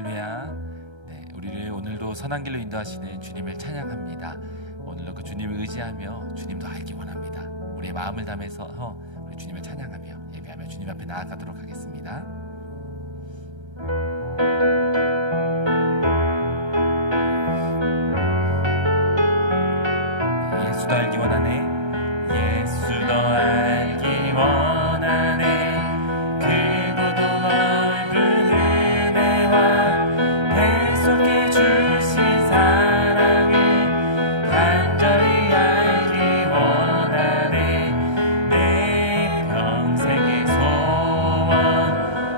할렐루야. 네, 우리를 오늘도 선한 길로 인도하시는 주님을 찬양합니다. 오늘도 그 주님을 의지하며 주님도 알기 원합니다. 우리의 마음을 담아서 우리 주님을 찬양하며 예배하며 주님 앞에 나아가도록 하겠습니다. 예수도 알기 원하네. 예수도 알기 원하네. 크고도 넓은 은혜와 계속해 주신 사랑을 간절히 알기 원하네. 내 평생의 소원,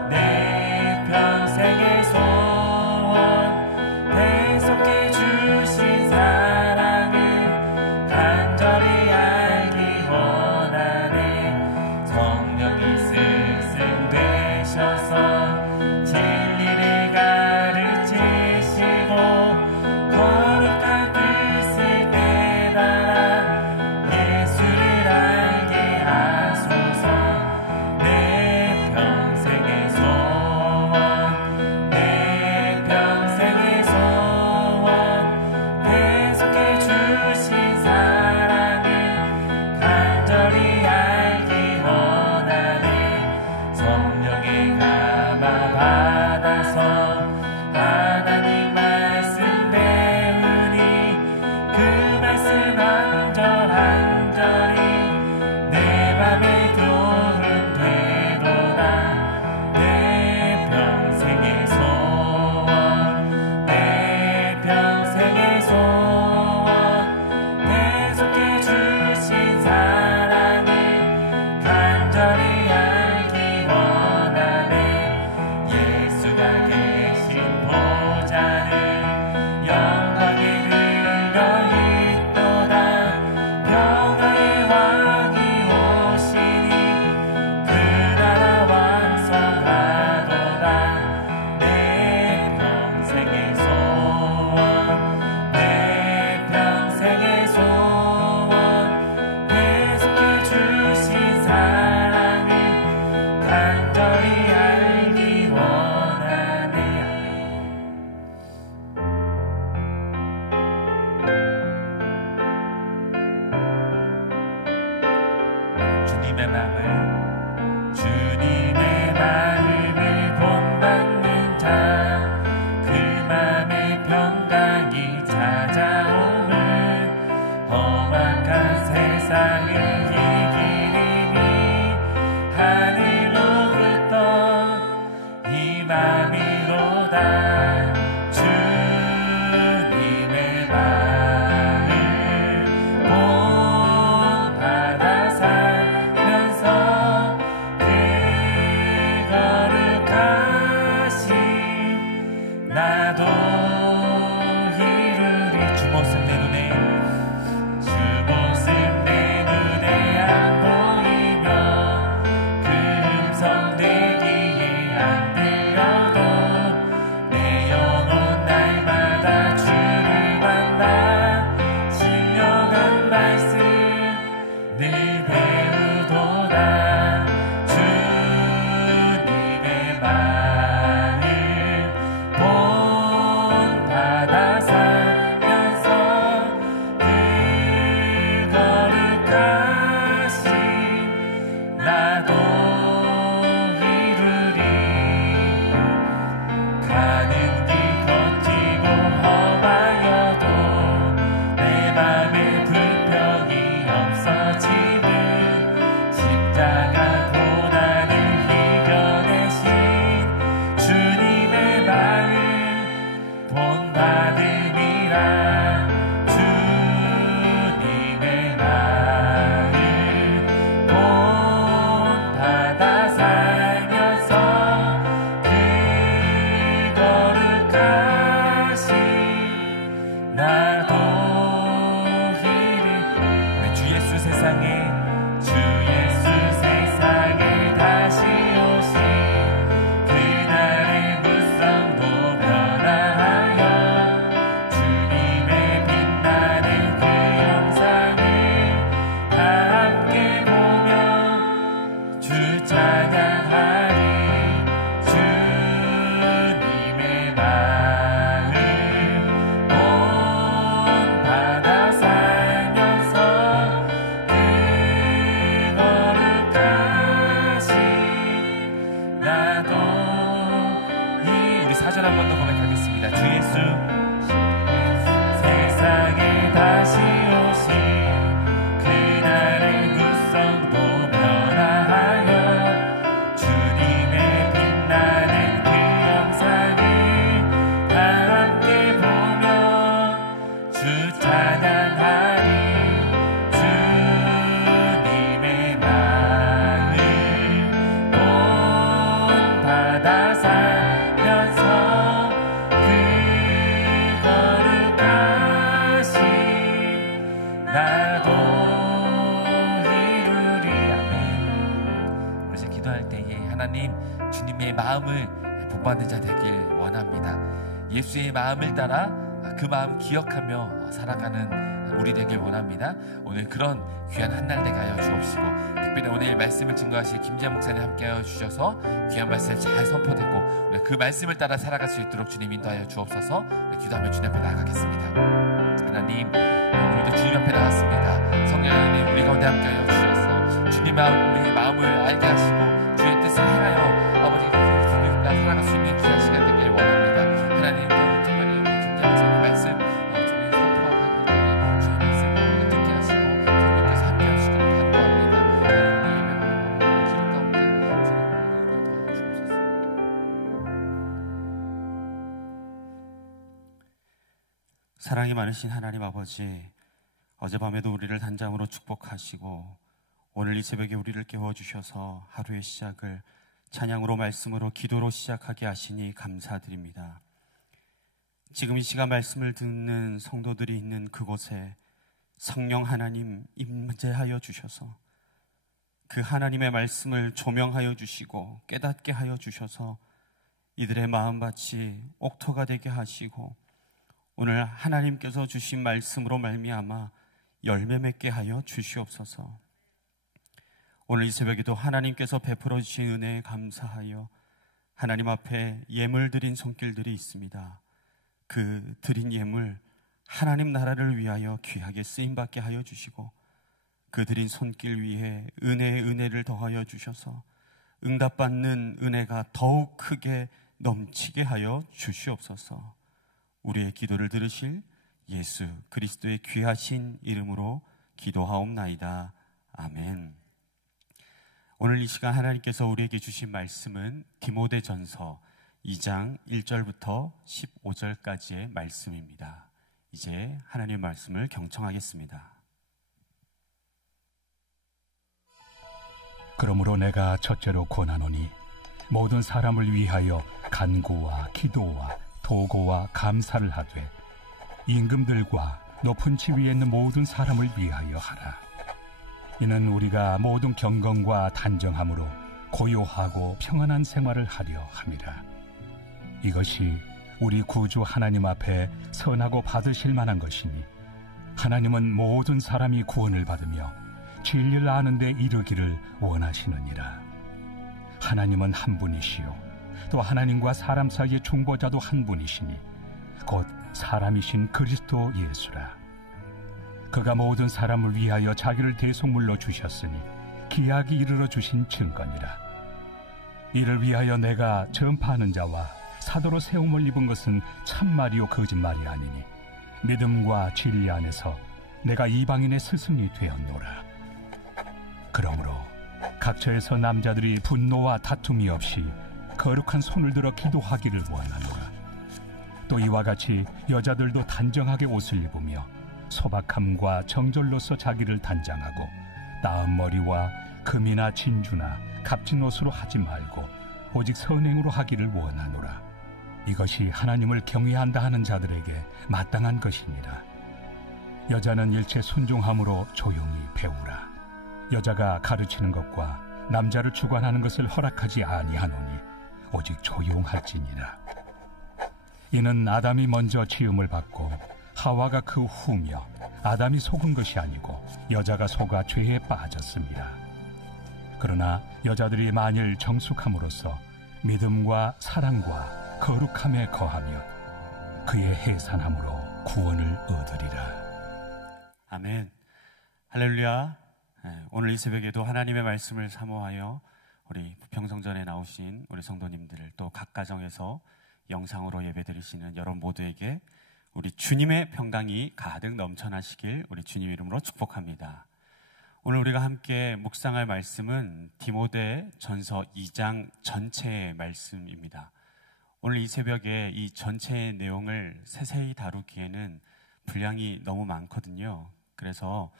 내 평생의 소원, 계속해 주신 사랑을 간절히 알기 원하네. 성령이 스승되셔서 진리를 가르치시고 거룩한 뜻을 깨달아 예수를 알게 하소서. 내 평생의 소원, 내 평생의 소원, 계속해 주신 사랑을 간절히 알기 원하네. 성령의 감화 받아서 하나님 말씀 배우니 그 말씀 한절한절이 내 맘에 교훈 되도다. 내 평생의 소원, 내 평생의 소원, 계속해 주신 사랑을 간절히 알기 원하네. 예수가 계신 보좌는 영광에 들려 있도다. 평화의 왕이 오시니 그 나라 왕성하도다. 내 평생의 소원, 내 평생의 소원, 계속해 주신 사랑을 간절히 알기 원하네. 주님의 마음을 본받는 자, 그 맘에 평강이 찾아오면 험악한 세상을 이기리니 하늘로부터 희망이로다. 주님의 마음을 본받아 살면서 그 거룩하신 나도 이루리. 주 모습 내 눈에, 주 모습 내 눈에 안 보이며 그 음성 내 귀에 안 들려도 내 영혼 날마다 주를 만나 신령한 말씀 늘 배우도다. 주님의 마음을 본받아 살면서 그 거룩하신 나도 이루리. 가는 길 거치고 험하여도 내 맘에 불평이 없어지는 십자가 고난을 이겨내신 주님의 마음 본받음이라. 주님의 마음 본받아 하나님 주님의 마음을 본받는 자 되길 원합니다. 예수의 마음을 따라 그 마음 기억하며 살아가는 우리 되길 원합니다. 오늘 그런 귀한 한날 되게 하여 주옵시고, 특별히 오늘 말씀을 증거하실 김재현 목사님 함께 하여 주셔서 귀한 말씀 잘 선포되고 그 말씀을 따라 살아갈 수 있도록 주님 인도하여 주옵소서. 기도하며 주님 앞에 나아가겠습니다. 하나님, 오늘도 주님 앞에 나왔습니다. 성령 하나님, 우리 가운데 함께 하여 주셔서 주님의 우리의 마음을 알게 하시고 주의 뜻을 행하여 아버지 주님 따라 살아갈 수 있는 귀한 시간 되길 원합니다. 하나님, 특별히 우리 김재현 목사님 말씀 주님 선포하는 때에 주의 말씀을 우리가 듣게 하시고 주님께서 함께 하시기를 간구합니다. 하나님, 기름 가운데 주님 우리를 도와주옵소서. 사랑이 많으신 하나님 아버지, 어젯밤에도 우리를 단장으로 축복하시고 오늘 이 새벽에 우리를 깨워주셔서 하루의 시작을 찬양으로, 말씀으로, 기도로 시작하게 하시니 감사드립니다. 지금 이 시간 말씀을 듣는 성도들이 있는 그곳에 성령 하나님 임재하여 주셔서 그 하나님의 말씀을 조명하여 주시고 깨닫게 하여 주셔서 이들의 마음밭이 옥토가 되게 하시고 오늘 하나님께서 주신 말씀으로 말미암아 열매 맺게 하여 주시옵소서. 오늘 이 새벽에도 하나님께서 베풀어 주신 은혜에 감사하여 하나님 앞에 예물 드린 손길들이 있습니다. 그 드린 예물 하나님 나라를 위하여 귀하게 쓰임받게 하여 주시고 그 드린 손길 위에 은혜의 은혜를 더하여 주셔서 응답받는 은혜가 더욱 크게 넘치게 하여 주시옵소서. 우리의 기도를 들으실 예수 그리스도의 귀하신 이름으로 기도하옵나이다. 아멘. 오늘 이 시간 하나님께서 우리에게 주신 말씀은 디모데전서 2장 1절부터 15절까지의 말씀입니다. 이제 하나님의 말씀을 경청하겠습니다. 그러므로 내가 첫째로 권하노니 모든 사람을 위하여 간구와 기도와 도고와 감사를 하되 임금들과 높은 지위에 있는 모든 사람을 위하여 하라. 이는 우리가 모든 경건과 단정함으로 고요하고 평안한 생활을 하려 함이라. 이것이 우리 구주 하나님 앞에 선하고 받으실 만한 것이니 하나님은 모든 사람이 구원을 받으며 진리를 아는 데 이르기를 원하시느니라. 하나님은 한 분이시요 또 하나님과 사람 사이의 중보자도 한 분이시니 곧 사람이신 그리스도 예수라. 그가 모든 사람을 위하여 자기를 대속물로 주셨으니 기약이 이르러 주신 증거니라. 이를 위하여 내가 전파하는 자와 사도로 세움을 입은 것은 참말이요 거짓말이 아니니 믿음과 진리 안에서 내가 이방인의 스승이 되었노라. 그러므로 각처에서 남자들이 분노와 다툼이 없이 거룩한 손을 들어 기도하기를 원하노라. 또 이와 같이 여자들도 단정하게 옷을 입으며 소박함과 정절로서 자기를 단장하고 나은 머리와 금이나 진주나 값진 옷으로 하지 말고 오직 선행으로 하기를 원하노라. 이것이 하나님을 경외한다 하는 자들에게 마땅한 것이니라. 여자는 일체 순종함으로 조용히 배우라. 여자가 가르치는 것과 남자를 주관하는 것을 허락하지 아니하노니 오직 조용할지니라. 이는 아담이 먼저 지음을 받고 하와가 그 후며 아담이 속은 것이 아니고 여자가 속아 죄에 빠졌습니다. 그러나 여자들이 만일 정숙함으로써 믿음과 사랑과 거룩함에 거하며 그의 해산함으로 구원을 얻으리라. 아멘. 할렐루야. 오늘 이 새벽에도 하나님의 말씀을 사모하여 우리 부평성전에 나오신 우리 성도님들, 또 각 가정에서 영상으로 예배드리시는 여러분 모두에게 우리 주님의 평강이 가득 넘쳐나시길 우리 주님 이름으로 축복합니다. 오늘 우리가 함께 묵상할 말씀은 디모데전서 2장 전체의 말씀입니다. 오늘 이 새벽에 이 전체의 내용을 세세히 다루기에는 분량이 너무 많거든요. 그래서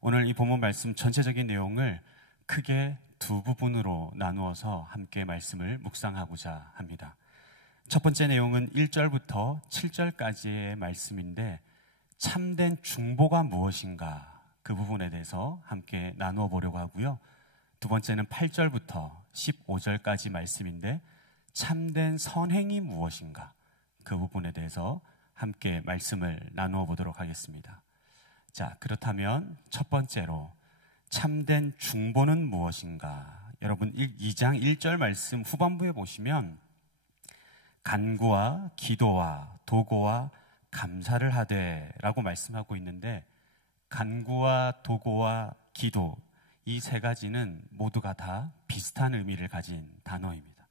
오늘 이 본문 말씀 전체적인 내용을 크게 두 부분으로 나누어서 함께 말씀을 묵상하고자 합니다. 첫 번째 내용은 1절부터 7절까지의 말씀인데 참된 중보가 무엇인가 그 부분에 대해서 함께 나누어 보려고 하고요. 두 번째는 8절부터 15절까지 말씀인데 참된 선행이 무엇인가? 그 부분에 대해서 함께 말씀을 나누어 보도록 하겠습니다. 자, 그렇다면 첫 번째로 참된 중보는 무엇인가? 여러분 2장 1절 말씀 후반부에 보시면 간구와 기도와 도고와 감사를 하되 라고 말씀하고 있는데, 간구와 도고와 기도, 이 세 가지는 모두가 다 비슷한 의미를 가진 단어입니다.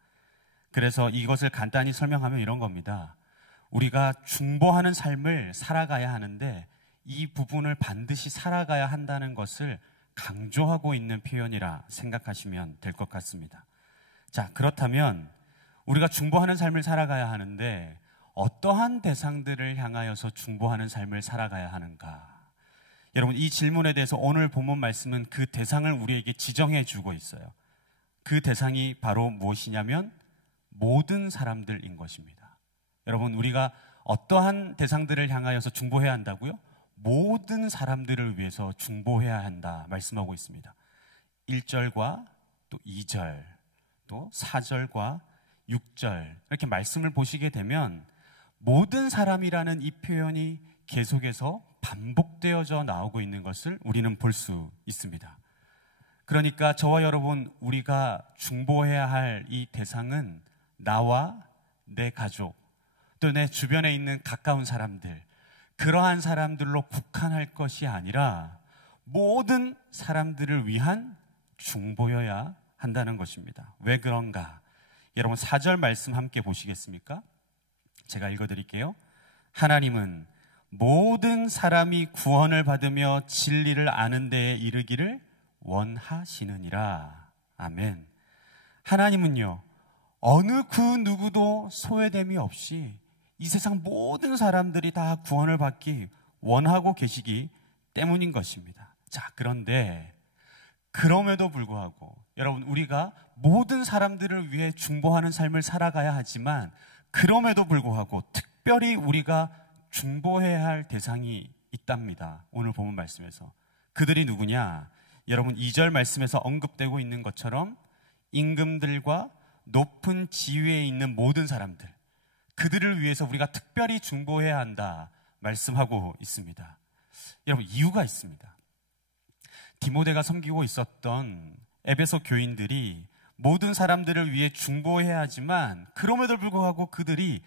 그래서 이것을 간단히 설명하면 이런 겁니다. 우리가 중보하는 삶을 살아가야 하는데 이 부분을 반드시 살아가야 한다는 것을 강조하고 있는 표현이라 생각하시면 될 것 같습니다. 자, 그렇다면 우리가 중보하는 삶을 살아가야 하는데 어떠한 대상들을 향하여서 중보하는 삶을 살아가야 하는가? 여러분, 이 질문에 대해서 오늘 본문 말씀은 그 대상을 우리에게 지정해 주고 있어요. 그 대상이 바로 무엇이냐면 모든 사람들인 것입니다. 여러분, 우리가 어떠한 대상들을 향하여서 중보해야 한다고요? 모든 사람들을 위해서 중보해야 한다 말씀하고 있습니다. 1절과 또 2절, 또 4절과 6절 이렇게 말씀을 보시게 되면 모든 사람이라는 이 표현이 계속해서 반복되어져 나오고 있는 것을 우리는 볼 수 있습니다. 그러니까 저와 여러분, 우리가 중보해야 할 이 대상은 나와 내 가족, 또 내 주변에 있는 가까운 사람들, 그러한 사람들로 국한할 것이 아니라 모든 사람들을 위한 중보여야 한다는 것입니다. 왜 그런가? 여러분 4절 말씀 함께 보시겠습니까? 제가 읽어드릴게요. 하나님은 모든 사람이 구원을 받으며 진리를 아는 데에 이르기를 원하시느니라. 아멘. 하나님은요, 어느 그 누구도 소외됨이 없이 이 세상 모든 사람들이 다 구원을 받기 원하고 계시기 때문인 것입니다. 자, 그런데 그럼에도 불구하고 여러분, 우리가 모든 사람들을 위해 중보하는 삶을 살아가야 하지만 그럼에도 불구하고 특별히 우리가 중보해야 할 대상이 있답니다. 오늘 본문 말씀에서. 그들이 누구냐? 여러분 2절 말씀에서 언급되고 있는 것처럼 임금들과 높은 지위에 있는 모든 사람들, 그들을 위해서 우리가 특별히 중보해야 한다 말씀하고 있습니다. 여러분, 이유가 있습니다. 디모데가 섬기고 있었던 에베소 교인들이 모든 사람들을 위해 중보해야 하지만 그럼에도 불구하고 그들이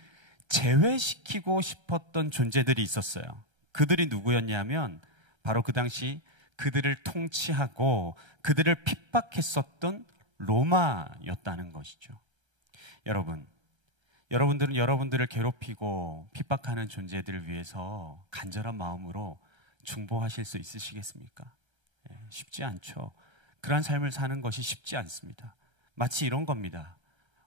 제외시키고 싶었던 존재들이 있었어요. 그들이 누구였냐면 바로 그 당시 그들을 통치하고 그들을 핍박했었던 로마였다는 것이죠. 여러분들은 여러분들을 괴롭히고 핍박하는 존재들을 위해서 간절한 마음으로 중보하실 수 있으시겠습니까? 쉽지 않죠. 그런 삶을 사는 것이 쉽지 않습니다. 마치 이런 겁니다.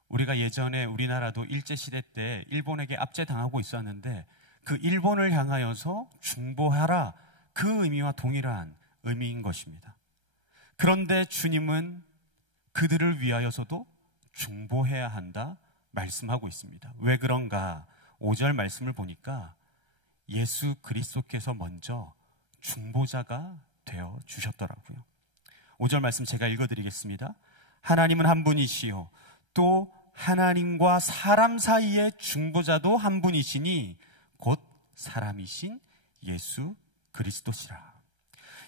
우리가 예전에 우리나라도 일제시대 때 일본에게 압제당하고 있었는데 그 일본을 향하여서 중보하라, 그 의미와 동일한 의미인 것입니다. 그런데 주님은 그들을 위하여서도 중보해야 한다 말씀하고 있습니다. 왜 그런가? 5절 말씀을 보니까 예수 그리스도께서 먼저 중보자가 되어 주셨더라고요. 5절 말씀 제가 읽어드리겠습니다. 하나님은 한 분이시요 또 하나님과 사람 사이의 중보자도 한 분이시니 곧 사람이신 예수 그리스도시라.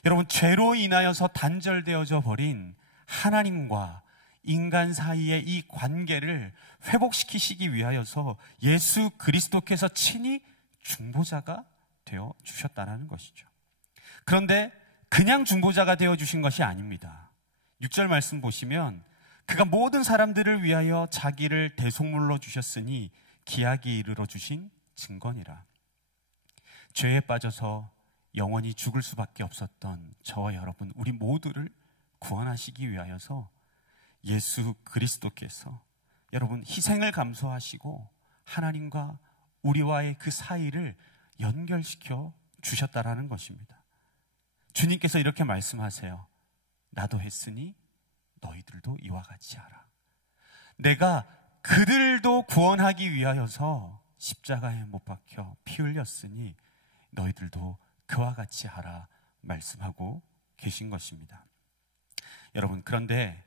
여러분, 죄로 인하여서 단절되어져 버린 하나님과 인간 사이의 이 관계를 회복시키시기 위하여서 예수 그리스도께서 친히 중보자가 되어 주셨다는 것이죠. 그런데 그냥 중보자가 되어 주신 것이 아닙니다. 6절 말씀 보시면 그가 모든 사람들을 위하여 자기를 대속물로 주셨으니 기약이 이르러 주신 증거니라. 죄에 빠져서 영원히 죽을 수밖에 없었던 저와 여러분, 우리 모두를 구원하시기 위하여서 예수 그리스도께서 여러분 희생을 감수하시고 하나님과 우리와의 그 사이를 연결시켜 주셨다라는 것입니다. 주님께서 이렇게 말씀하세요. 나도 했으니 너희들도 이와 같이 하라. 내가 그들도 구원하기 위하여서 십자가에 못 박혀 피 흘렸으니 너희들도 그와 같이 하라 말씀하고 계신 것입니다. 여러분, 그런데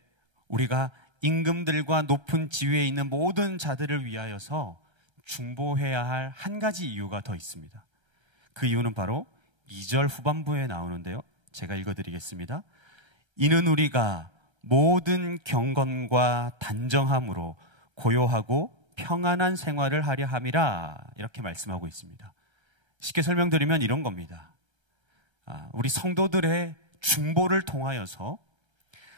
우리가 임금들과 높은 지위에 있는 모든 자들을 위하여서 중보해야 할 한 가지 이유가 더 있습니다. 그 이유는 바로 2절 후반부에 나오는데요. 제가 읽어드리겠습니다. 이는 우리가 모든 경건과 단정함으로 고요하고 평안한 생활을 하려 함이라, 이렇게 말씀하고 있습니다. 쉽게 설명드리면 이런 겁니다. 우리 성도들의 중보를 통하여서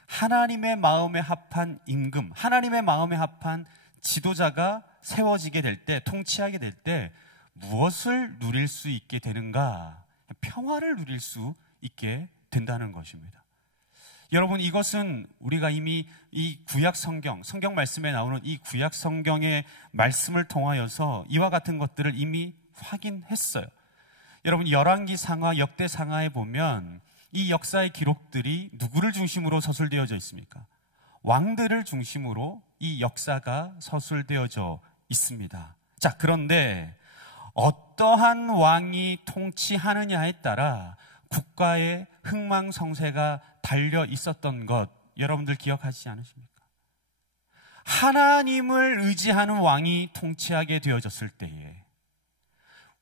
하나님의 마음에 합한 임금, 하나님의 마음에 합한 지도자가 세워지게 될 때, 통치하게 될 때 무엇을 누릴 수 있게 되는가? 평화를 누릴 수 있게 된다는 것입니다. 여러분, 이것은 우리가 이미 이 구약 성경 말씀에 나오는 이 구약 성경의 말씀을 통하여서 이와 같은 것들을 이미 확인했어요. 여러분, 열왕기 상하, 역대 상하에 보면 이 역사의 기록들이 누구를 중심으로 서술되어져 있습니까? 왕들을 중심으로 이 역사가 서술되어져 있습니다. 자, 그런데 어떠한 왕이 통치하느냐에 따라 국가의 흥망성쇠가 달려 있었던 것, 여러분들 기억하시지 않으십니까? 하나님을 의지하는 왕이 통치하게 되어졌을 때에,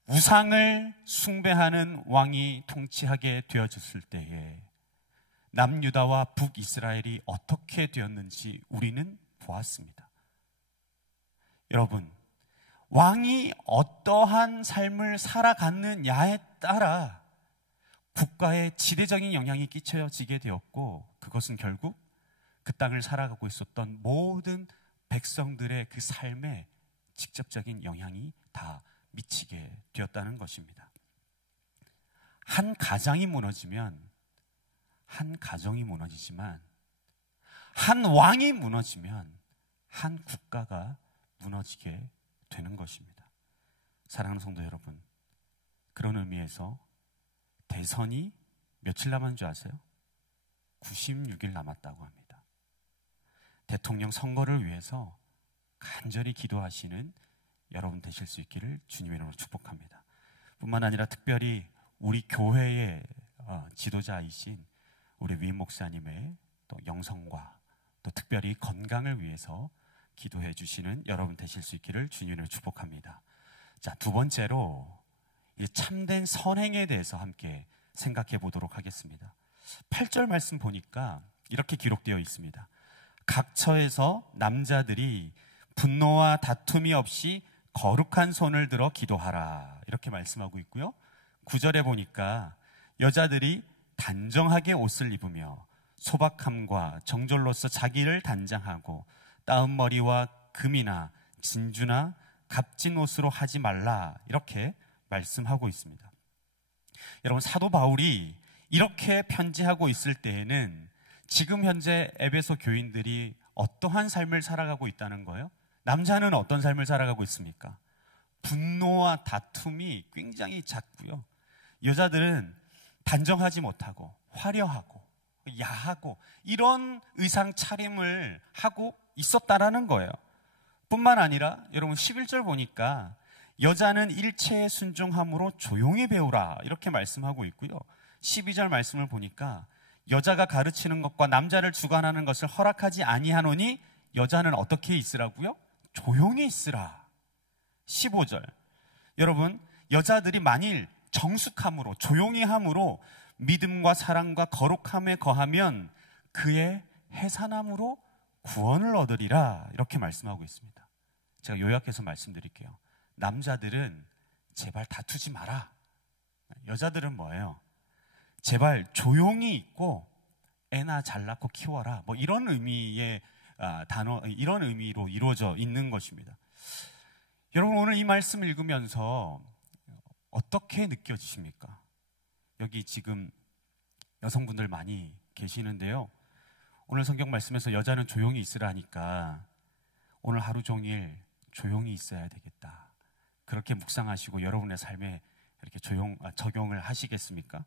우상을 숭배하는 왕이 통치하게 되어졌을 때에 남유다와 북이스라엘이 어떻게 되었는지 우리는 보았습니다. 여러분, 왕이 어떠한 삶을 살아갔느냐에 따라 국가에 지대적인 영향이 끼쳐지게 되었고, 그것은 결국 그 땅을 살아가고 있었던 모든 백성들의 그 삶에 직접적인 영향이 다 미치게 되었다는 것입니다. 한 가정이 무너지면 한 가정이 무너지지만, 한 왕이 무너지면 한 국가가 무너지게 되는 것입니다. 사랑하는 성도 여러분, 그런 의미에서 대선이 며칠 남은 줄 아세요? 96일 남았다고 합니다. 대통령 선거를 위해서 간절히 기도하시는 여러분 되실 수 있기를 주님의 이름으로 축복합니다. 뿐만 아니라 특별히 우리 교회의 지도자이신 우리 위임 목사님의 또 영성과 또 특별히 건강을 위해서 기도해 주시는 여러분 되실 수 있기를 주님의 이름으로 축복합니다. 자, 두 번째로 이 참된 선행에 대해서 함께 생각해 보도록 하겠습니다. 8절 말씀 보니까 이렇게 기록되어 있습니다. 각 처에서 남자들이 분노와 다툼이 없이 거룩한 손을 들어 기도하라, 이렇게 말씀하고 있고요. 9절에 보니까 여자들이 단정하게 옷을 입으며 소박함과 정절로서 자기를 단장하고 따은 머리와 금이나 진주나 값진 옷으로 하지 말라, 이렇게 말씀하고 있습니다. 여러분, 사도 바울이 이렇게 편지하고 있을 때에는 지금 현재 에베소 교인들이 어떠한 삶을 살아가고 있다는 거예요? 남자는 어떤 삶을 살아가고 있습니까? 분노와 다툼이 굉장히 잦고요. 여자들은 단정하지 못하고 화려하고 야하고 이런 의상 차림을 하고 있었다라는 거예요. 뿐만 아니라 여러분 11절 보니까 여자는 일체에 순종함으로 조용히 배우라, 이렇게 말씀하고 있고요. 12절 말씀을 보니까 여자가 가르치는 것과 남자를 주관하는 것을 허락하지 아니하노니 여자는 어떻게 있으라고요? 조용히 있으라. 15절, 여러분, 여자들이 만일 정숙함으로 조용히 함으로 믿음과 사랑과 거룩함에 거하면 그의 해산함으로 구원을 얻으리라, 이렇게 말씀하고 있습니다. 제가 요약해서 말씀드릴게요. 남자들은 제발 다투지 마라. 여자들은 뭐예요? 제발 조용히 있고 애나 잘 낳고 키워라, 뭐 이런 의미의 단어, 이런 의미로 이루어져 있는 것입니다. 여러분, 오늘 이 말씀 읽으면서 어떻게 느껴지십니까? 여기 지금 여성분들 많이 계시는데요. 오늘 성경 말씀에서 여자는 조용히 있으라니까 오늘 하루 종일 조용히 있어야 되겠다, 그렇게 묵상하시고 여러분의 삶에 이렇게 적용을 하시겠습니까?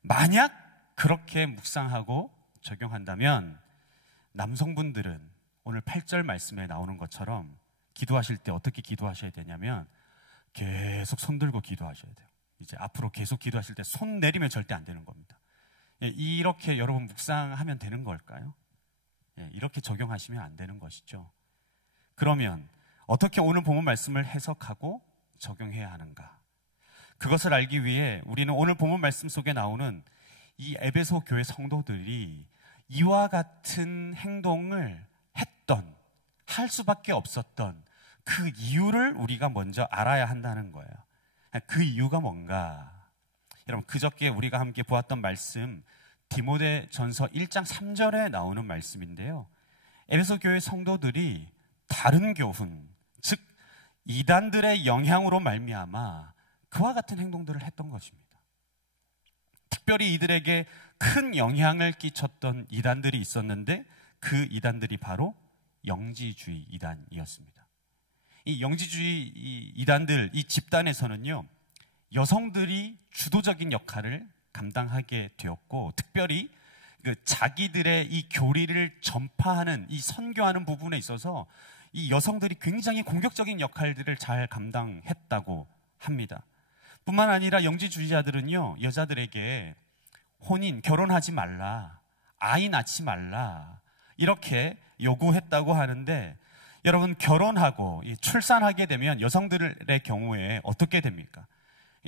만약 그렇게 묵상하고 적용한다면 남성분들은 오늘 8절 말씀에 나오는 것처럼 기도하실 때 어떻게 기도하셔야 되냐면 계속 손 들고 기도하셔야 돼요. 이제 앞으로 계속 기도하실 때 손 내리면 절대 안 되는 겁니다. 이렇게 여러분 묵상하면 되는 걸까요? 이렇게 적용하시면 안 되는 것이죠. 그러면 어떻게 오늘 본문 말씀을 해석하고 적용해야 하는가? 그것을 알기 위해 우리는 오늘 본문 말씀 속에 나오는 이 에베소 교회 성도들이 이와 같은 행동을 할 수밖에 없었던 그 이유를 우리가 먼저 알아야 한다는 거예요. 그 이유가 뭔가? 여러분, 그저께 우리가 함께 보았던 말씀 디모데전서 1장 3절에 나오는 말씀인데요. 에베소 교회 성도들이 다른 교훈, 즉 이단들의 영향으로 말미암아 그와 같은 행동들을 했던 것입니다. 특별히 이들에게 큰 영향을 끼쳤던 이단들이 있었는데 그 이단들이 바로 영지주의 이단이었습니다. 이 영지주의 이단들, 이 집단에서는요, 여성들이 주도적인 역할을 감당하게 되었고, 특별히 자기들의 이 교리를 전파하는, 이 선교하는 부분에 있어서 이 여성들이 굉장히 공격적인 역할들을 잘 감당했다고 합니다. 뿐만 아니라 영지주의자들은요, 여자들에게 결혼하지 말라, 아이 낳지 말라, 이렇게 요구했다고 하는데, 여러분, 결혼하고 출산하게 되면 여성들의 경우에 어떻게 됩니까?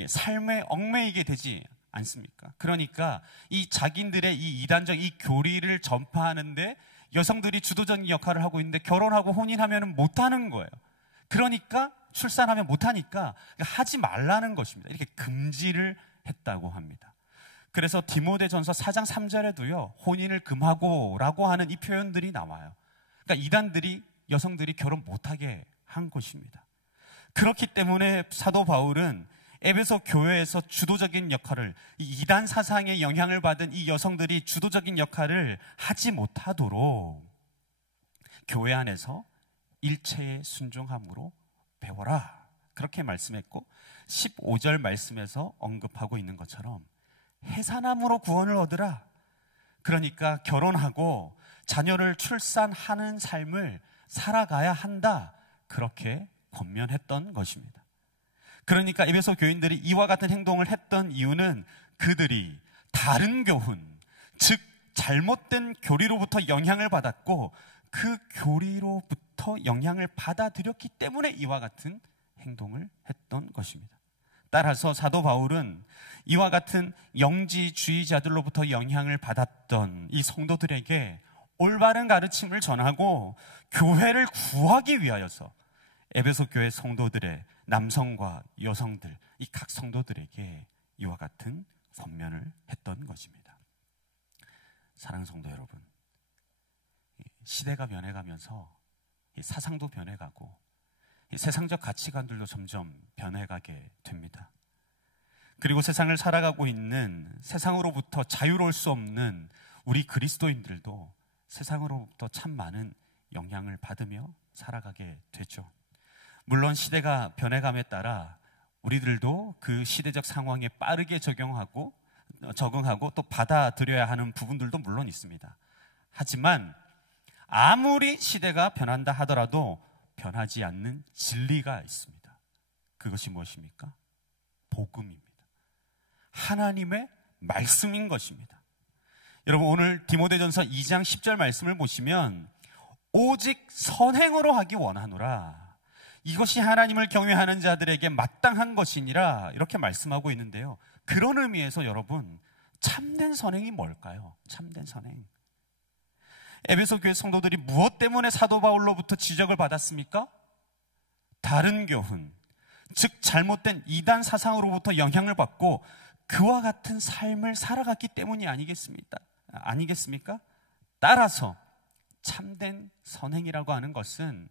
삶에 얽매이게 되지 않습니까? 그러니까 이 자기들의 이 이단적 이 교리를 전파하는데 여성들이 주도적인 역할을 하고 있는데 결혼하고 혼인하면 못하는 거예요. 그러니까 출산하면 못하니까 하지 말라는 것입니다. 이렇게 금지를 했다고 합니다. 그래서 디모데전서 4장 3절에도요, 혼인을 금하고 라고 하는 이 표현들이 나와요. 그러니까 이단들이 여성들이 결혼 못하게 한 것입니다. 그렇기 때문에 사도 바울은 에베소 교회에서 주도적인 역할을, 이 이단 사상의 영향을 받은 이 여성들이 주도적인 역할을 하지 못하도록 교회 안에서 일체의 순종함으로 배워라, 그렇게 말씀했고, 15절 말씀에서 언급하고 있는 것처럼 해산함으로 구원을 얻으라, 그러니까 결혼하고 자녀를 출산하는 삶을 살아가야 한다, 그렇게 권면했던 것입니다. 그러니까 에베소 교인들이 이와 같은 행동을 했던 이유는 그들이 다른 교훈, 즉 잘못된 교리로부터 영향을 받았고 그 교리로부터 영향을 받아들였기 때문에 이와 같은 행동을 했던 것입니다. 따라서 사도 바울은 이와 같은 영지주의자들로부터 영향을 받았던 이 성도들에게 올바른 가르침을 전하고 교회를 구하기 위하여서 에베소 교회 성도들의 남성과 여성들, 이 각 성도들에게 이와 같은 권면을 했던 것입니다. 사랑하는 성도 여러분, 시대가 변해가면서 사상도 변해가고 세상적 가치관들도 점점 변해가게 됩니다. 그리고 세상을 살아가고 있는, 세상으로부터 자유로울 수 없는 우리 그리스도인들도 세상으로부터 참 많은 영향을 받으며 살아가게 되죠. 물론 시대가 변해감에 따라 우리들도 그 시대적 상황에 빠르게 적응하고 또 받아들여야 하는 부분들도 물론 있습니다. 하지만 아무리 시대가 변한다 하더라도 변하지 않는 진리가 있습니다. 그것이 무엇입니까? 복음입니다. 하나님의 말씀인 것입니다. 여러분, 오늘 디모데전서 2장 10절 말씀을 보시면 오직 선행으로 하기 원하노라, 이것이 하나님을 경외하는 자들에게 마땅한 것이니라, 이렇게 말씀하고 있는데요. 그런 의미에서 여러분, 참된 선행이 뭘까요? 참된 선행. 에베소 교회 성도들이 무엇 때문에 사도 바울로부터 지적을 받았습니까? 다른 교훈, 즉 잘못된 이단 사상으로부터 영향을 받고 그와 같은 삶을 살아갔기 때문이 아니겠습니까? 따라서 참된 선행이라고 하는 것은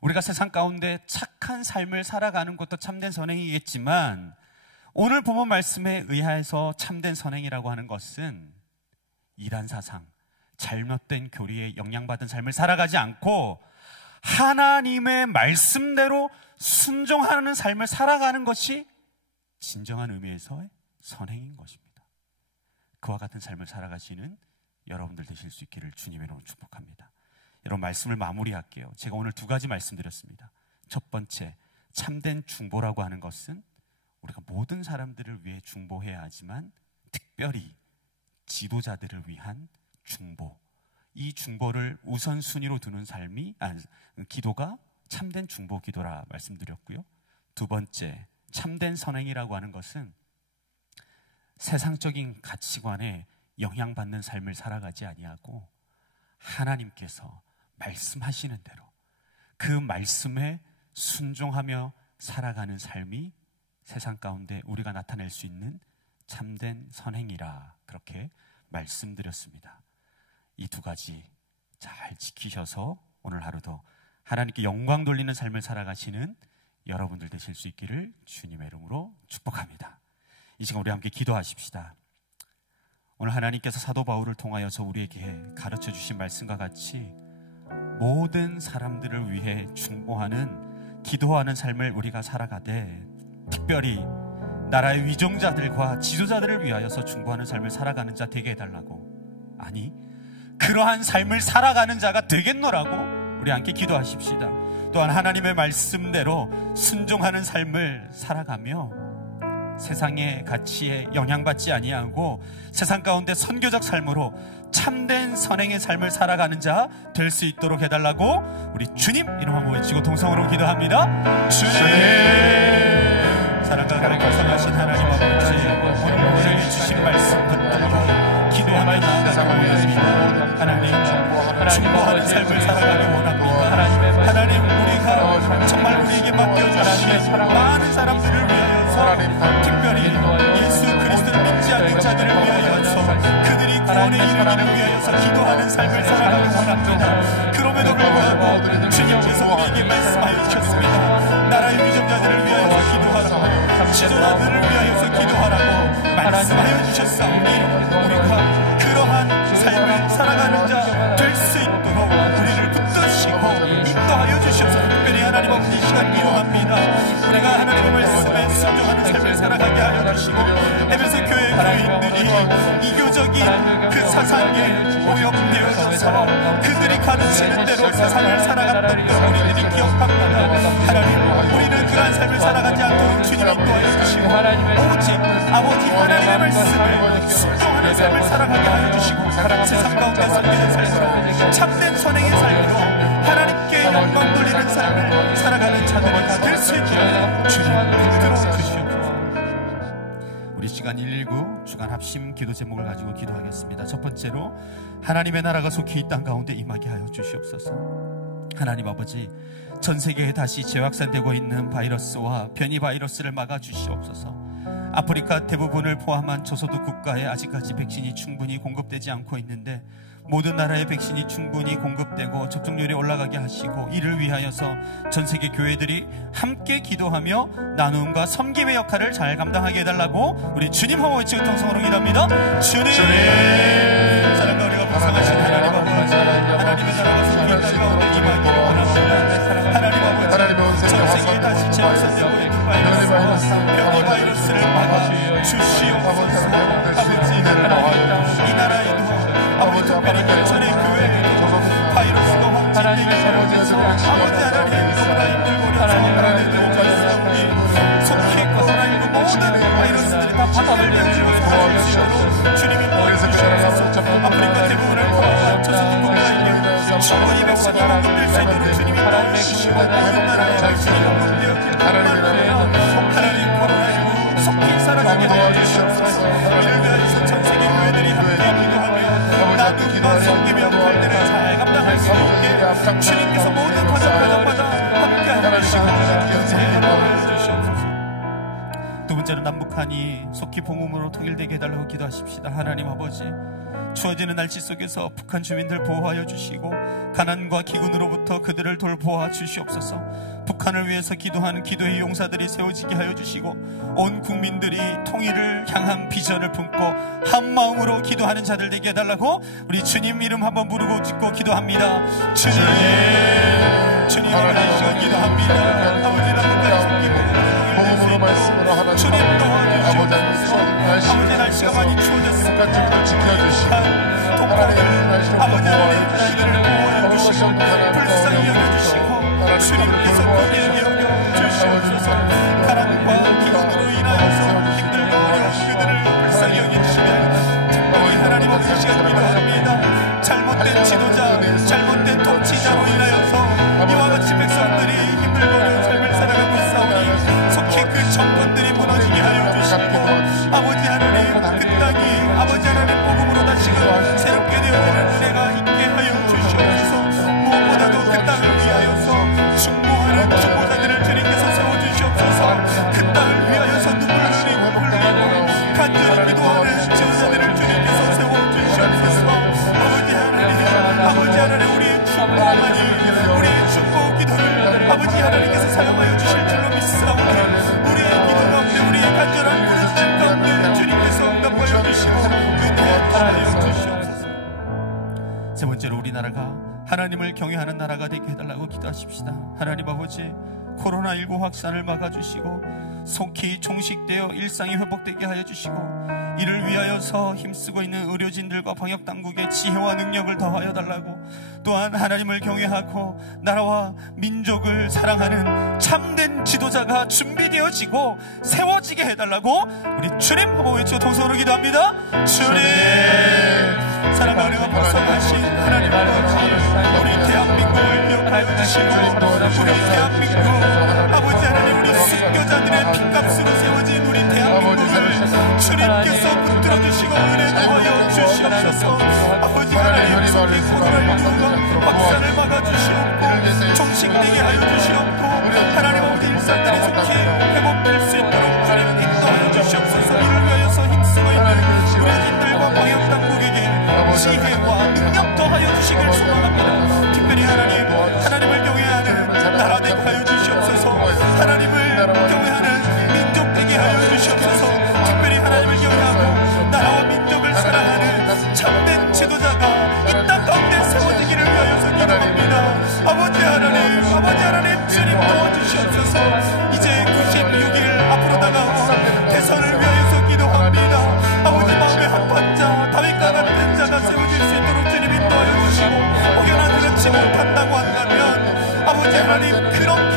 우리가 세상 가운데 착한 삶을 살아가는 것도 참된 선행이겠지만, 오늘 본문 말씀에 의하여서 참된 선행이라고 하는 것은 이단 사상, 잘못된 교리에 영향받은 삶을 살아가지 않고 하나님의 말씀대로 순종하는 삶을 살아가는 것이 진정한 의미에서의 선행인 것입니다. 그와 같은 삶을 살아가시는 여러분들 되실 수 있기를 주님의 이름으로 축복합니다. 여러분, 말씀을 마무리할게요. 제가 오늘 2가지 말씀드렸습니다. 첫 번째, 참된 중보라고 하는 것은 우리가 모든 사람들을 위해 중보해야 하지만 특별히 지도자들을 위한 중보, 이 중보를 우선순위로 두는 삶이 기도가 참된 중보 기도라 말씀드렸고요. 두 번째, 참된 선행이라고 하는 것은 세상적인 가치관에 영향받는 삶을 살아가지 아니하고 하나님께서 말씀하시는 대로 그 말씀에 순종하며 살아가는 삶이 세상 가운데 우리가 나타낼 수 있는 참된 선행이라 그렇게 말씀드렸습니다. 이 두 가지 잘 지키셔서 오늘 하루도 하나님께 영광 돌리는 삶을 살아가시는 여러분들 되실 수 있기를 주님의 이름으로 축복합니다. 이 시간 우리 함께 기도하십시다. 오늘 하나님께서 사도 바울을 통하여서 우리에게 가르쳐 주신 말씀과 같이 모든 사람들을 위해 중보하는 기도하는 삶을 우리가 살아가되 특별히 나라의 위정자들과 지도자들을 위하여서 중보하는 삶을 살아가는 자 되게 해달라고, 아니 그러한 삶을 살아가는 자가 되겠노라고 우리 함께 기도하십시다. 또한 하나님의 말씀대로 순종하는 삶을 살아가며 세상의 가치에 영향받지 아니하고 세상 가운데 선교적 삶으로 참된 선행의 삶을 살아가는 자 될 수 있도록 해달라고 우리 주님 이름 한번 외치고 동성으로 기도합니다. 주님, 사랑과 가르쳐 성하신 하나님 아버지, 오늘 우리에게 주신 말씀 받들고 기도하며 나아가기 원합니다. 하나님, 중보하는 삶을 살아가기 원합니다. 하나님, 우리가 정말 우리에게 맡겨주신 많은 사람들을 위하여서 특별히 예수 그리스도를 믿지 않는 자들을 위하여서 그들이 구원에 이르기를 위하여서 기도하는 삶을 살아가기 원합니다. 그럼에도 불구하고 주님께서 우리에게 말씀하여 주셨습니다. 나라의 위정자들을 위하여서 기도하라고, 지도자들을 위하여서 기도하라고 말씀하여 주셨사오니 우리가 그러한 삶을 살아가는 자 될 수 있도록 우리를 붙드시고 인도하여 주시옵소서. 특별히 하나님 아버지 이 시간 기도합니다. 우리가 하나님의 말씀에 순종하는 삶을 살아가게 하여 주시고 에베소 교회 교인들이 이교적인 그 사상에 오염되어져서 그들이 가르치는 대로 세상을 살아갔던 걸 우리들이 기억합니다. 하나님, 우리는 그러한 삶을 살아가지 않도록 주님 인도하여 주시고 오직 아버지 하나님의 말씀을 순종하는 삶을 살아가게 하여 주시고 세상 가운데 선교의 삶으로 참된 선행의 삶으로 하나님께 영광 돌리는 삶을 살아가는 자들이 될 수 있도록 주님 들어주시옵소서. 우리 시간 119 주간 합심 기도 제목을 가지고 기도하겠습니다. 첫 번째로 하나님의 나라가 속히 이 땅 가운데 임하게 하여 주시옵소서. 하나님 아버지, 전 세계에 다시 재확산되고 있는 바이러스와 변이 바이러스를 막아 주시옵소서. 아프리카 대부분을 포함한 저소득 국가에 아직까지 백신이 충분히 공급되지 않고 있는데 모든 나라의 백신이 충분히 공급되고 접종률이 올라가게 하시고 이를 위하여서 전 세계 교회들이 함께 기도하며 나눔과 섬김의 역할을 잘 감당하게 해달라고 우리 주님 한번 외치고 통성으로 기도합니다. 주님, 사랑과 우리가 보상하신 하나님 아버지, 하나님의 나라가 속히 이 땅 가운데 임하기를 원합니다. 하나님 아버지, 전 세계에 다시 재확산되고 있는 바이러스와 변이 바이러스를 막아 주시옵소서. 아버지, 이 나라에도 아버지 특별히 인천의 교회에도 바이러스가 확진되기 시작해서 아버지 하나님 너무나 힘들고 어려워서 하나님 속히 코로나19 모든 바이러스들이 다 파괴되어지고 사라지시도록 주님이 도와주시옵소서. 아프리카 대부분을 포함한 저소득 국가에게 충분히 백신이 공급될 수 있도록 주님이 도와주시고 모든 나라에 백신이 공급되었기를 원합니다. 하나님, 코로나19 속히 사라지게 도와주시옵소서. 이를 위하여서 전 세계 교회들이 함께 기도하며 나눔과 섬김의 역할들을 잘 감당할 수 있게 주님께서 모든 가정마다 함께하여 주시옵소서. 두 번째는 남북한이 속히 봉음으로 통일되게 해달라고 기도하십시다. 하나님 아버지, 추워지는 날씨 속에서 북한 주민들 보호하여 주시고 가난과 기근으로부터 그들을 돌보아 주시옵소서. 북한을 위해서 기도하는 기도의 용사들이 세워지게 하여 주시고 온 국민들이 통일을 향한 비전을 품고 한 마음으로 기도하는 자들 되게 해달라고 우리 주님 이름 한번 부르고 짓고 기도합니다. 주님, 주님 오늘 이 시간 기도합니다. 아버지, 남북한이 속히 봉음으로 통일될 수 있도록 주님 도와주시옵소서. 아버지, 날씨가 많이 추워졌습니다. 동포들 아버지 하나님 이들을 보호해 주시고 불쌍히 여겨주시고 주님께서 그들에게 여겨주시옵소서. 가난과 기근으로 인하여서 힘들고 어려운 그들을 불쌍히 여겨주시면 특별히 하나님 아버지 시간 기도합니다. 잘못된 지도 하나님을 경외하는 나라가 되게 해달라고 기도하십시다. 하나님 아버지, 코로나19 확산을 막아주시고 속히 종식되어 일상이 회복되게 하여 주시고, 이를 위하여서 힘쓰고 있는 의료진들과 방역당국의 지혜와 능력을 더하여 달라고, 또한 하나님을 경외하고 나라와 민족을 사랑하는 참된 지도자가 준비되어지고 세워지게 해달라고 우리 주님 한번 외쳐 동성으로 기도합니다. 주님, 사랑과 은혜가 풍성하신 하나님 아버지, 우리 대한민국을 기억하여 주시고, 우리 대한민국 아버지 하나님, 우리 순교자들의 핏값으로 세워진 우리 대한민국을 주님께서 붙들어 주시고 은혜 더하여 주시옵소서. 아버지 하나님, 속히 코로나19가 확산을 막아주시옵고 종식되게 하여 주시옵고, 하나님 아버지 일상들이 속히 회복될 수 있도록 주님 인도하여 주시옵소서. 이를 위하여서 힘쓰고 있는 의료진들과 방역당국에게 지혜와 능력 더하여 주시길 소망합니다. 특별히 하나님을 경외하는 나라 되게 하여 주시옵소서. 하나님을 경외하는 민족 되게 하여 주시옵소서. 특별히 하나님을 경외하고 나라와 민족을 사랑하는 참된 지도자가 이 땅 가운데 세워지기를 위하여서 기도합니다. 아버지 하나님, 주님 도와주시옵소서. 이제 96일 앞으로 다가온 대선을 위하여서 기도합니다. 아버지, 마음의 합한 자, 다윗과 같은 자가 세워질 수 있도록 주님 인도하여 주시고, 혹여나 그렇지 못한다고 한다면 아버지 하나님, 그렇게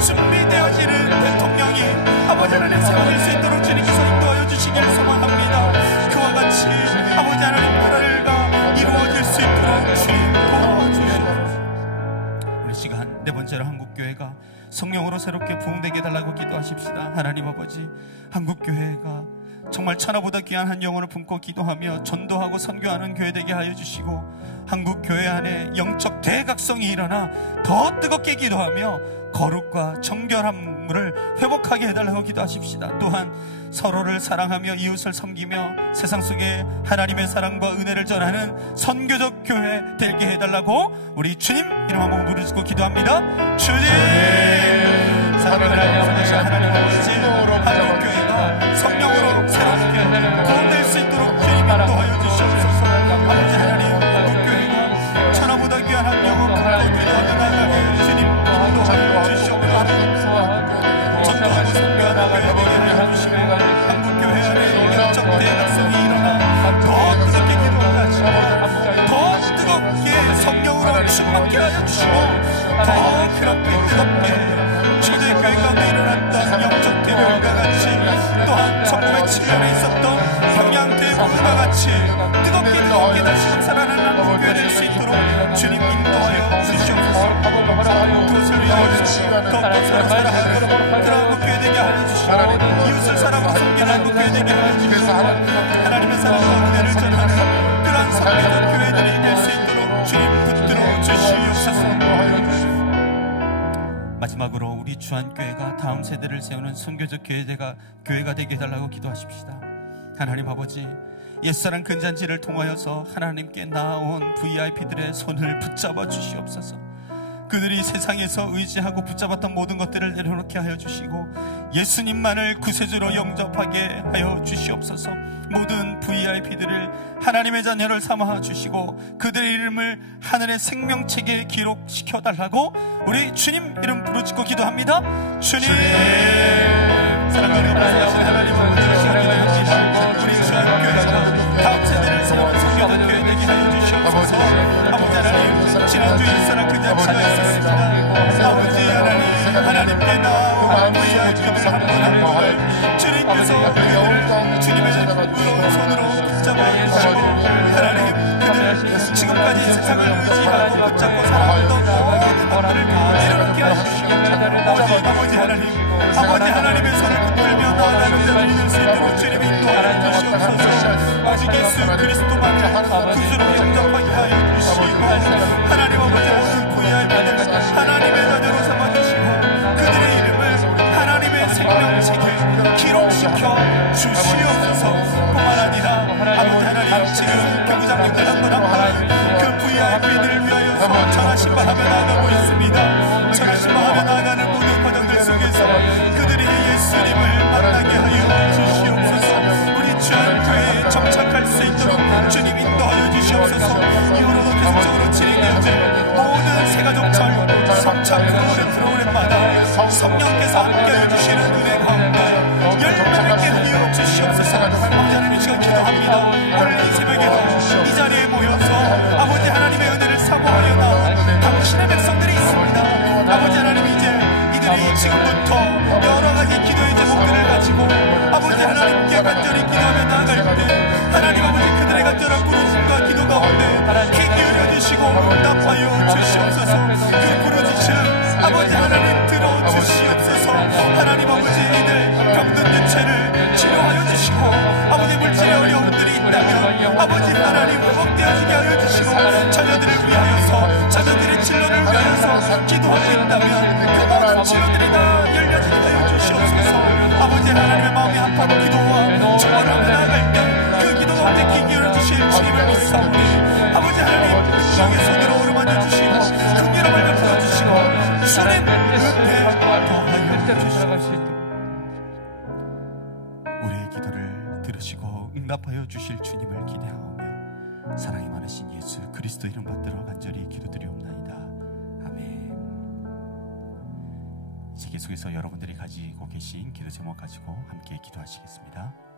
준비되어지는 대통령이 아버지 하나님 세워질 수 있도록 주님께서 인도하여 주시길 소망합니다. 그와 같이 아버지 하나님 나라가 이루어질 수 있도록 주님 도와주시옵소서. 우리 시간 네 번째로 한국교회가 성령으로 새롭게 부흥되게 해달라고 기도하십시다. 하나님 아버지, 한국교회가 정말 천하보다 귀한 한 영혼을 품고 기도하며 전도하고 선교하는 교회 되게 하여 주시고, 한국교회 안에 영적 대각성이 일어나 더 뜨겁게 기도하며 거룩과 정결함을 회복하게 해달라고 기도하십시다. 또한 서로를 사랑하며 이웃을 섬기며 세상 속에 하나님의 사랑과 은혜를 전하는 선교적 교회 되게 해달라고 우리 주님 이름 한번 부르시고 기도합니다. 주님, 사랑하는 하나님 아버지, 한국교회가 성령으로 새롭게 구원될 수 있도록 주님 인도하여 주시옵소서. 아버지 하나님, 한국교회가 천하보다 귀한 한 영혼 품고 기도하며 나가게 주님 인도하여 주시옵소서. 전도하고 선교하는 교회 되게 하여 주시고, 한국교회 안에 영적 대각성이 일어나 더 뜨겁게 기도하시고, 더 뜨겁게 성령으로 충만케 하여 주시고, 더 그렇게 뜨겁게 초대교회 가운데 일어났던 영적 대복음과 같이, 또한 1907년에 있었던 평양 대복음과 같이 뜨겁게 다시 살아나는 한국교회 될 수 있도록 주님 인도하여 주시옵소서. 그것을 위하여 더욱더 서로 사랑하는 그런 한국교회 되게 하여 주시고, 이웃을 사랑하고 섬기는 한국교회 되게 하여 주시고, 하나님의 사랑과 은혜를 전하는 그러한 선교적 교회들이 될 수 있도록 주님 붙들어 주시옵소서. 마지막으로 우리 주한교회가 다음 세대를 세우는 선교적 교회가 되게 해달라고 기도하십시다. 하나님 아버지, 옛사랑 근잔지를 통하여서 하나님께 나아온 VIP들의 손을 붙잡아 주시옵소서. 그들이 세상에서 의지하고 붙잡았던 모든 것들을 내려놓게 하여 주시고, 예수님만을 구세주로 영접하게 하여 주시옵소서. 모든 VIP들을 하나님의 자녀를 삼아 주시고, 그들의 이름을 하늘의 생명책에 기록시켜 달라고 우리 주님 이름 부르짖고 기도합니다. 주님, 사랑과 은혜가 풍성하신 하나님 아버지, 기도합니다. 우리 주한교회가 다음 세대를 세우는 선교적 교회 되게 하여 주시옵소서. 아버지 하나님, 지난주 일사랑 근잔치가 있었습니다. 아버지 하나님께 나온 VIP들 한 분 한 분을 주님께서 그들을 주님의 물러온 손으로 붙잡아 주시고, 하나님, 그들 지금까지 세상을 의지하고 붙잡고 살아왔던 모든 것들을 다 내려놓게 하시고, 아버지 하나님의 손을 붙들며 나아가는 자들이 될 수 있도록 주님 인도하여 주시옵소서. 오직 예수 그리스도만을 구주로 영접하게 하여 주시고, 하나님 아버지, 모든 VIP들 하나님의 자녀로 삼아주시고, 그들의 이름을 하나님의 생명책에 기록시켜 주시옵소서. 뿐만 아니라 아버지 하나님, 지금 교구장님들 한 분 한 분 그 VIP들을 위하여서 전하신바하며 나아가고 있습니다. 전하신바하며 나아가는 모든 과정들 속에서 그들이 예수님을 만나게 하여 주시옵소서. 우리 주한교회에 정착할 수 있도록 주님 인도하여 주시옵소서. 이후로도 계속적으로 진행되어질 모든 자 프로그램마다 성령께서 함께하여 주시는 은혜 가운데 열매 맺게 하여 주시옵소서. 아버지 하나님 이 시간 기도합니다. 오늘 이 새벽에도 이 자리에 모여서 아버지 하나님의 은혜를 사모하여 나온 당신의 백성들이 있습니다. 아버지 하나님 이제 이들이 지금부터 여러 가지 기도의 제목들을 가지고 아버지 하나님께 간절히 기도하며 나아갈 때 하나님 아버지 그들의 간절한 부르심과 기도 가운데 귀 기울여 주시고 응답하여 주시옵소서. 그 부르짖음 아버지 하나님 들어주시옵소서. 하나님 아버지 이들 병든 육체를 치료하여 주시고 아버지 물질의 어려움들이 있다면 아버지 하나님 회복되어지게 하여 주시고 자녀들을 위하여서 자녀들의 진로를 위하여서 기도하고 있다면 그 모든 진로들이 다 열려지게 하여 주시옵소서. 아버지 하나님의 마음이 아파 기도와 축원하며 나아갈 때 그 기도 가운데 귀 기울여 주실 주님을 믿사오니 아버지 하나님 능력의 손으로 어루만져 주시고 긍휼함을 베풀어 주시고 주님 은혜 더하여 주시옵소서. 우리의 기도를 들으시고 응답하여 주실 주님을 기대하오며 사랑이 많으신 예수 그리스도 이름 받들어 간절히 기도드리옵나이다. 아멘. 이 계속해서 여러분들이 가지고 계신 기도 제목 가지고 함께 기도하시겠습니다.